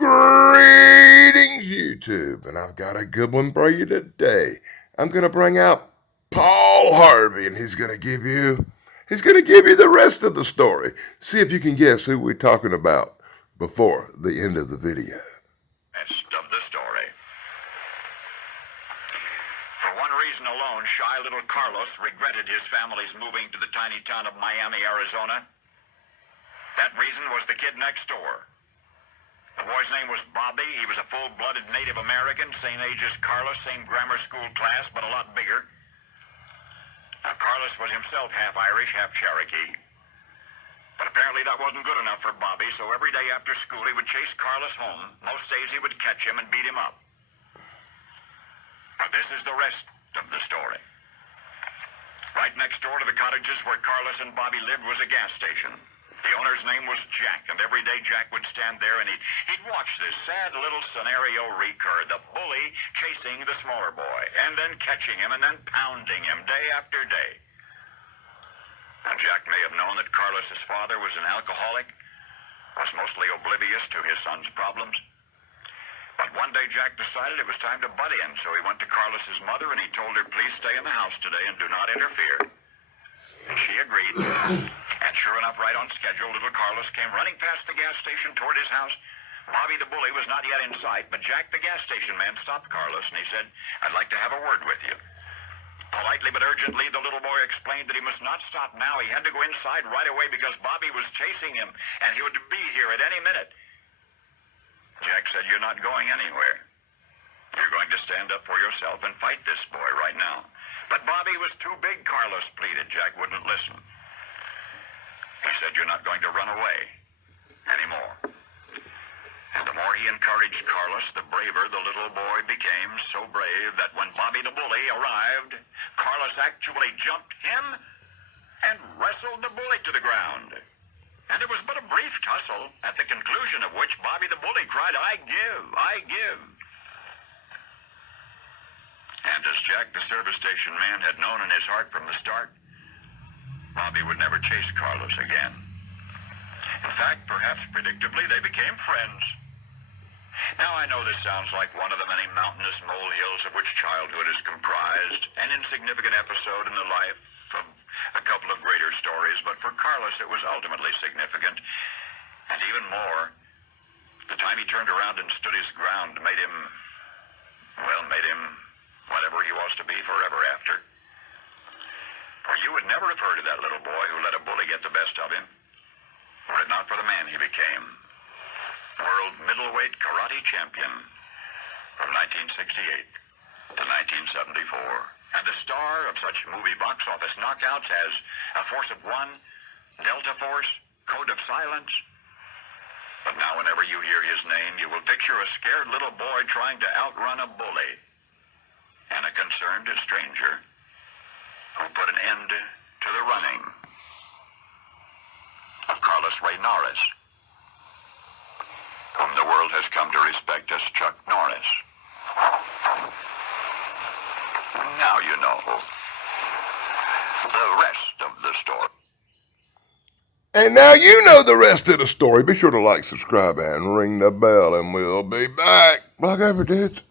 Greetings, YouTube, and I've got a good one for you today. I'm going to bring out Paul Harvey, and he's going to give you the rest of the story. See if you can guess who we're talking about before the end of the video. Rest of the story. For one reason alone, shy little Carlos regretted his family's moving to the tiny town of Miami, Arizona. That reason was the kid next door. The boy's name was Bobby. He was a full-blooded Native American, same age as Carlos, same grammar school class, but a lot bigger. Now, Carlos was himself half Irish, half Cherokee. But apparently that wasn't good enough for Bobby, so every day after school he would chase Carlos home. Most days he would catch him and beat him up. But this is the rest of the story. Right next door to the cottages where Carlos and Bobby lived was a gas station. The owner's name was Jack, and every day Jack would stand there and he'd watch this sad little scenario recur. The bully chasing the smaller boy, and then catching him, and then pounding him day after day. Now, Jack may have known that Carlos's father was an alcoholic, was mostly oblivious to his son's problems. But one day Jack decided it was time to butt in, so he went to Carlos's mother and he told her, "Please stay in the house today and do not interfere." And she agreed. And sure enough, right on schedule, little Carlos came running past the gas station toward his house. Bobby the bully was not yet in sight, but Jack the gas station man stopped Carlos and he said, "I'd like to have a word with you." Politely but urgently, the little boy explained that he must not stop now. He had to go inside right away because Bobby was chasing him and he would be here at any minute. Jack said, "You're not going anywhere. You're going to stand up for yourself and fight this boy right now." But Bobby was too big, Carlos pleaded. Jack wouldn't listen. He said, "You're not going to run away anymore." And the more he encouraged Carlos, the braver the little boy became, so brave that when Bobby the bully arrived, Carlos actually jumped him and wrestled the bully to the ground. And it was but a brief tussle, at the conclusion of which Bobby the bully cried, "I give, I give." And as Jack the service station man had known in his heart from the start, Bobby would never chase Carlos again. In fact, perhaps predictably, they became friends. Now, I know this sounds like one of the many mountainous molehills of which childhood is comprised, an insignificant episode in the life of a couple of greater stories, but for Carlos it was ultimately significant. And even more, the time he turned around and stood his ground made him whatever he was to be forever after. For you would never have heard of that little boy who let a bully get the best of him, were it not for the man he became. World middleweight karate champion from 1968 to 1974. And the star of such movie box office knockouts as A Force of One, Delta Force, Code of Silence. But now whenever you hear his name, you will picture a scared little boy trying to outrun a bully, and a concerned stranger who put an end to the running of Carlos Ray Norris, whom the world has come to respect as Chuck Norris. Now you know the rest of the story. And now you know the rest of the story. Be sure to like, subscribe, and ring the bell, and we'll be back like ever did.